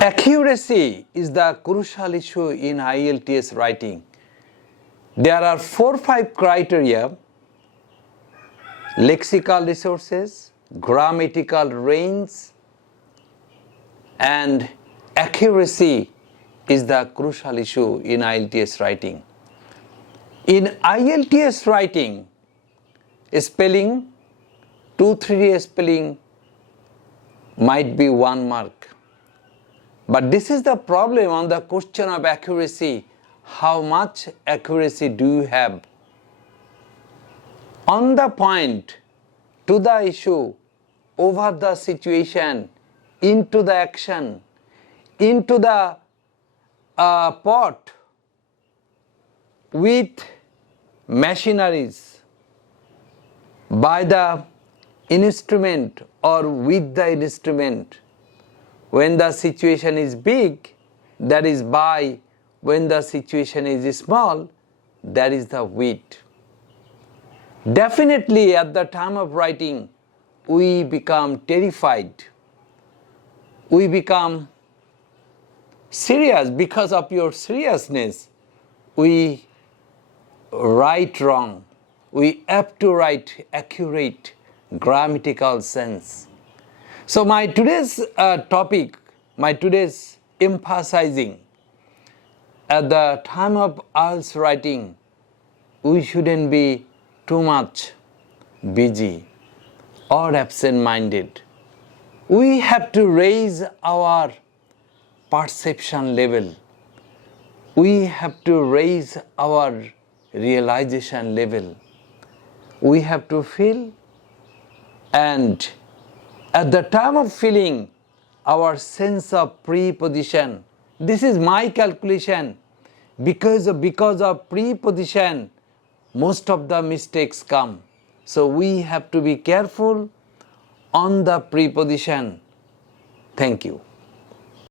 Accuracy is the crucial issue in IELTS writing. There are 4-5 criteria: lexical resources, grammatical range, and accuracy is the crucial issue in IELTS writing. In IELTS writing, spelling, 2-3 spelling might be 1 mark. But this is the problem on the question of accuracy. How much accuracy do you have? On the point, to the issue, over the situation, into the action, into the pot, with machineries, by the instrument or with the instrument. When the situation is big, that is by. When the situation is small, that is the with. Definitely at the time of writing, we become terrified. We become serious because of your seriousness. We write wrong. We have to write accurate grammatical sense. So my today's topic, my today's emphasizing, at the time of IELTS writing, we shouldn't be too much busy or absent-minded. We have to raise our perception level. We have to raise our realization level. We have to feel, and at the time of feeling, our sense of preposition. This is my calculation. Because of preposition, most of the mistakes come. So we have to be careful on the preposition. Thank you.